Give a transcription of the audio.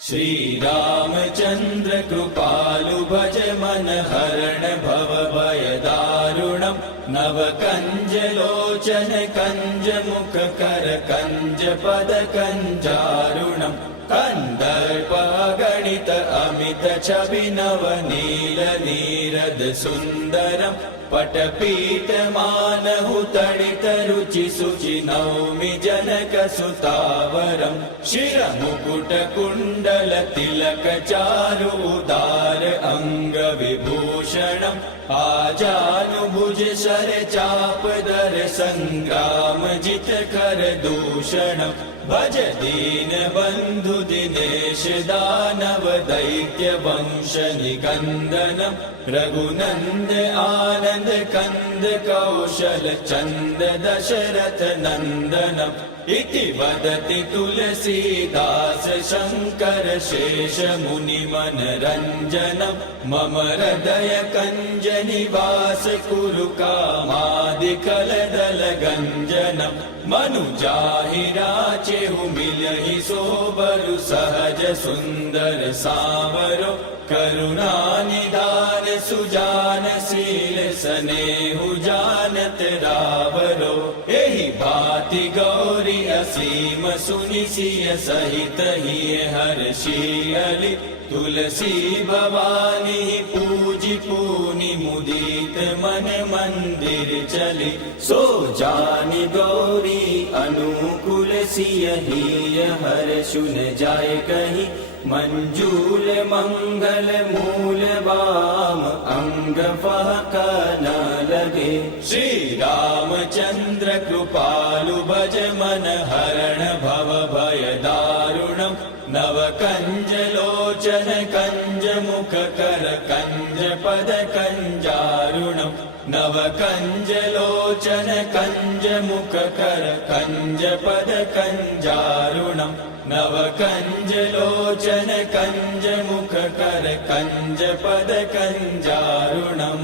श्रीरामचन्द्र कृपालु भज मन हरण भव भय दारुणम् नव कंज लोचन कंज मुख कर कंज पद कंजारुणम् कंदर्प गणित अमित छवि नव नील नीरद सुंदरम् पटपीठ मानहु तडित रुचि सुचि नौमि जनक सुतावरम् शिर मुकुट कुण्डल तिलक चारु उदार अंग विभूषणम् आजानुभुज शर चाप दर संग्राम जित कर दूषणम् भज दीन बंधु दिनेश दानव दैत्य वंश निकंदनम् रघुनंद आनंद कंद कौशल चंद दशरथ नंदनम् इति वदति तुलसीदास शंकर शेष मुनि मनरंजनम् मम हृदय कंज निवास कुरु कामादिकल दल गंजनम् मनुजाहि राचेहु मिलहि सोबरु सहज सुंदर सावरो करुणा निधान सुजान शील सनेहु जानत रावरो एहि भाति गौरी असीम सुनि सिय सहित हिय हर्षियलि तुलसी भवानी पूजि पूनि मुदित मन मंदिर चली सो जानि गौरी अनुकूल सिय हिय हर्षुन जाय कहि मंजूल मंगल मूल वाम अंग फहक न लगे श्री रामचंद्र कृपालु भज मन हरण भव भय दारुणम् नव कंज लोचन कंज मुख कर कंज पद कंजारुणम् नव कंज लोचन कंज मुख कर कंज पद कंजारुणम् नव कंज लोचन कंज मुख कर कंज पद कंजारुणम्।